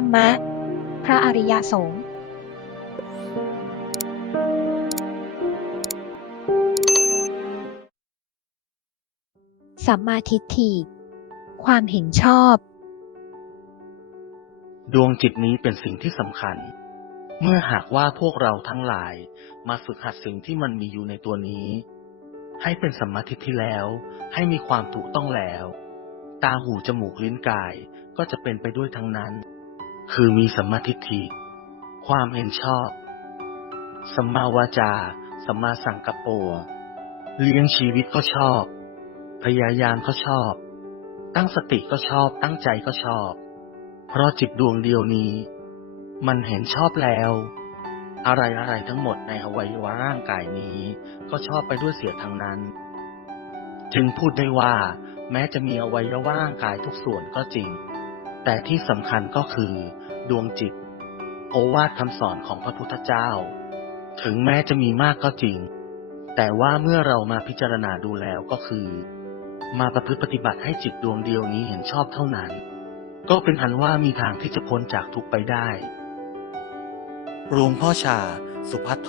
ธรรมะ พระอริยสงฆ์สัมมาทิฏฐิ ความเห็นชอบ ดวงจิตนี้เป็นสิ่งที่สำคัญ เมื่อหากว่าพวกเราทั้งหลายมาฝึกหัดสิ่งที่มันมีอยู่ในตัวนี้ ให้เป็นสัมมาทิฏฐิแล้ว ให้มีความถูกต้องแล้ว ตาหูจมูกลิ้นกายก็จะเป็นไปด้วยทั้งนั้น คือมีสัมมาทิฏฐิ ความเห็นชอบ สัมมาวาจา สัมมาสังกัปโปเลี้ยงชีวิตก็ชอบ พยายามก็ชอบ ตั้งสติก็ชอบ ตั้งใจก็ชอบ เพราะจิตดวงเดียวนี้ มันเห็นชอบแล้ว อะไรอะไรทั้งหมดในอวัยวะร่างกายนี้ ก็ชอบไปด้วยเสียทั้งนั้น จึงพูดได้ว่า แม้จะมีอวัยวะร่างกายทุกส่วนก็จริง แต่ที่สำคัญก็คือ ดวงจิต โอวาทคำสอนของพระพุทธเจ้า ถึงแม้จะมีมากก็จริง แต่ว่าเมื่อเรามาพิจารณาดูแล้วก็คือ มาประพฤติปฏิบัติให้จิตดวงเดียวนี้เห็นชอบเท่านั้น ก็เป็นอันว่ามีทางที่จะพ้นจากทุกไปได้หลวงพ่อชา สุพัทโท